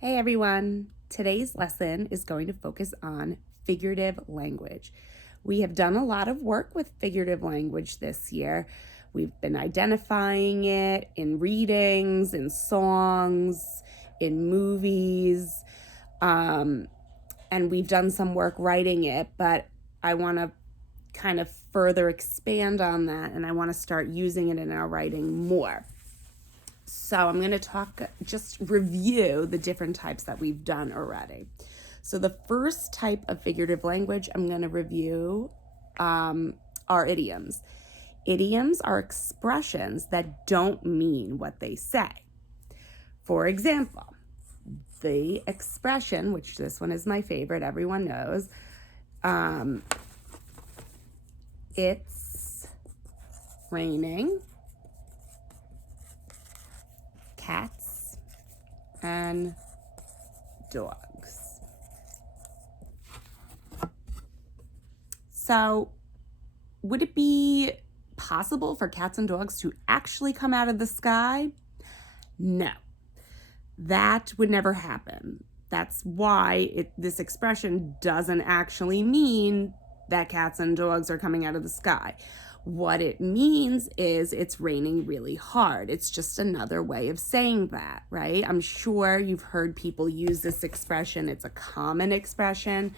Hey everyone! Today's lesson is going to focus on figurative language. We have done a lot of work with figurative language this year. We've been identifying it in readings, in songs, in movies, and we've done some work writing it, but I want to kind of further expand on that, and I want to start using it in our writing more. So I'm going to just review the different types that we've done already. So the first type of figurative language I'm going to review are idioms. Idioms are expressions that don't mean what they say. For example, the expression, which this one is my favorite, everyone knows, it's raining cats and dogs. So, would it be possible for cats and dogs to actually come out of the sky? No, that would never happen. That's why this expression doesn't actually mean that cats and dogs are coming out of the sky. What it means is it's raining really hard. It's just another way of saying that, right? I'm sure you've heard people use this expression. It's a common expression.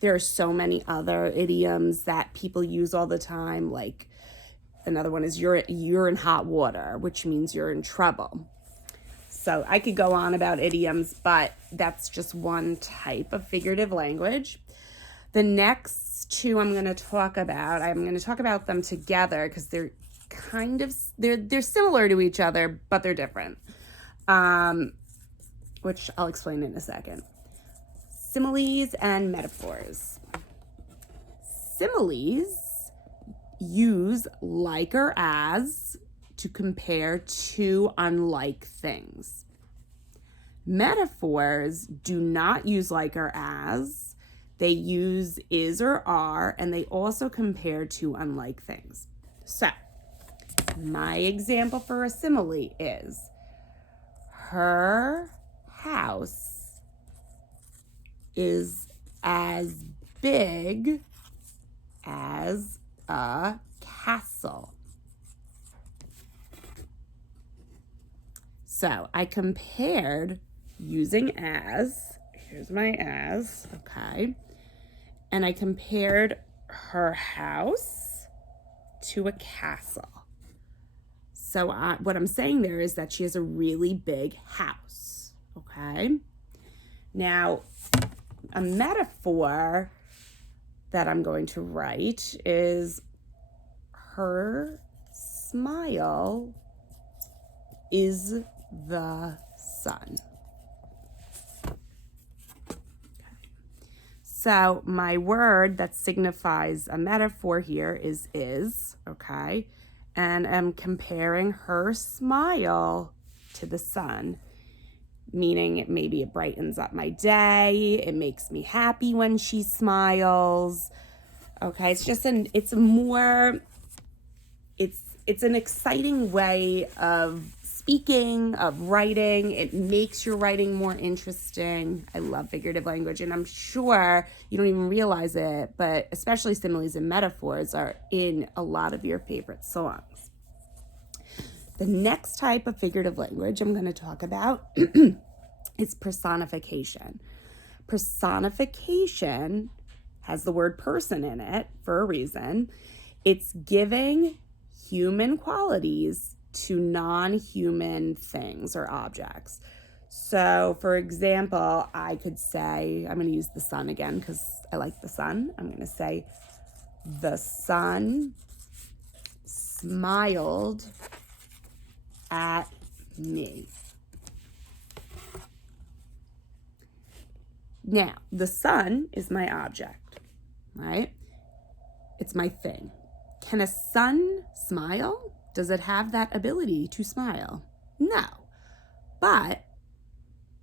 There are so many other idioms that people use all the time, like another one is you're in hot water, which means you're in trouble. So I could go on about idioms, but that's just one type of figurative language. The next two I'm going to talk about them together because they're they're similar to each other, but they're different, which I'll explain in a second. Similes and metaphors. Similes use like or as to compare two unlike things. Metaphors do not use like or as. They use is or are, and they also compare two unlike things. So, my example for a simile is her house is as big as a castle. So, I compared using as. Here's my as, okay? And I compared her house to a castle. So what I'm saying there is that she has a really big house, okay? Now, a metaphor that I'm going to write is her smile is the sun. So my word that signifies a metaphor here is, okay? And I'm comparing her smile to the sun, meaning maybe it brightens up my day, it makes me happy when she smiles, okay? It's an exciting way of speaking, of writing. It makes your writing more interesting. I love figurative language, and I'm sure you don't even realize it, but especially similes and metaphors are in a lot of your favorite songs. The next type of figurative language I'm going to talk about is personification. Personification has the word person in it for a reason. It's giving human qualities to non-human things or objects. So, for example, I could say, I'm going to use the sun again because I like the sun. I'm going to say, the sun smiled at me. Now, the sun is my object, right? It's my thing. Can a sun smile? Does it have that ability to smile? No. But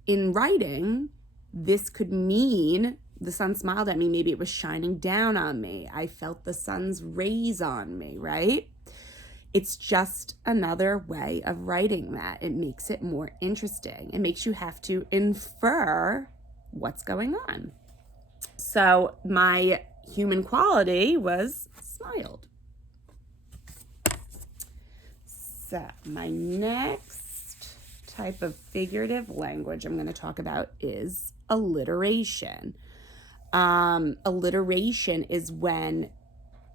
in writing, this could mean the sun smiled at me. Maybe it was shining down on me. I felt the sun's rays on me, right? It's just another way of writing that. It makes it more interesting. It makes you have to infer what's going on. So my human quality was smiled. So my next type of figurative language I'm going to talk about is alliteration. Alliteration is when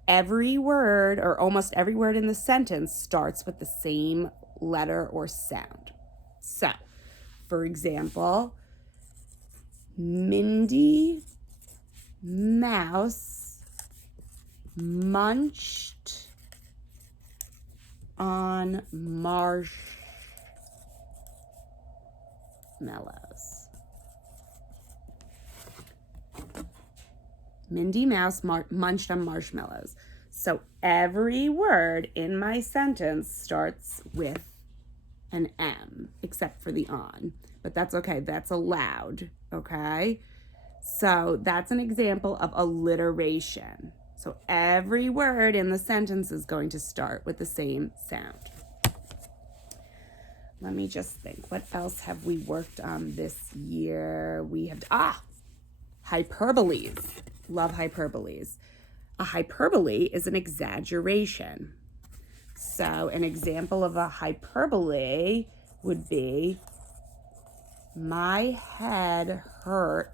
every word or almost every word in the sentence starts with the same letter or sound. So, for example, Mindy Mouse munched on marshmallows. Mindy Mouse munched on marshmallows. So every word in my sentence starts with an M, except for the on. But that's okay. That's allowed, okay? So that's an example of alliteration. So every word in the sentence is going to start with the same sound. Let me just think. What else have we worked on this year? We have, hyperboles. Love hyperboles. A hyperbole is an exaggeration. So an example of a hyperbole would be, my head hurt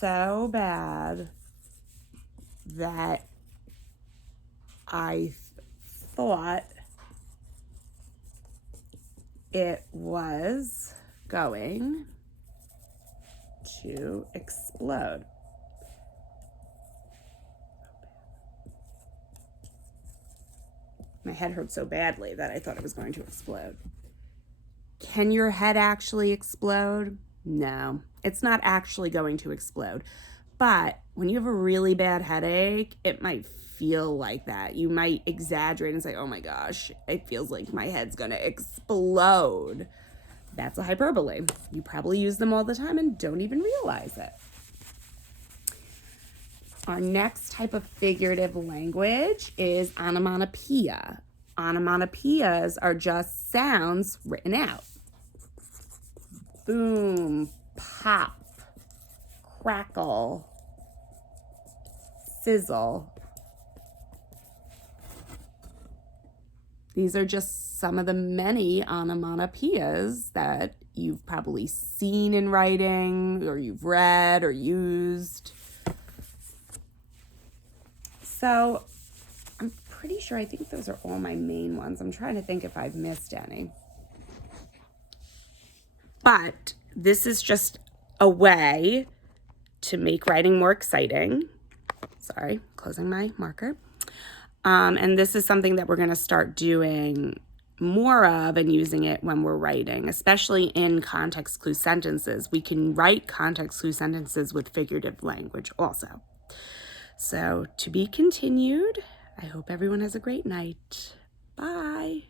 so bad that I thought it was going to explode. My head hurt so badly that I thought it was going to explode. Can your head actually explode? No, it's not actually going to explode. But when you have a really bad headache, it might feel like that. You might exaggerate and say, oh my gosh, it feels like my head's gonna explode. That's a hyperbole. You probably use them all the time and don't even realize it. Our next type of figurative language is onomatopoeia. Onomatopoeias are just sounds written out. Boom, pop, crackle, sizzle. These are just some of the many onomatopoeias that you've probably seen in writing or you've read or used. So I'm pretty sure, I think those are all my main ones. I'm trying to think if I've missed any. But this is just a way to make writing more exciting. Sorry, closing my marker. And this is something that we're going to start doing more of and using it when we're writing, especially in context clue sentences. We can write context clue sentences with figurative language also. So to be continued. I hope everyone has a great night. Bye.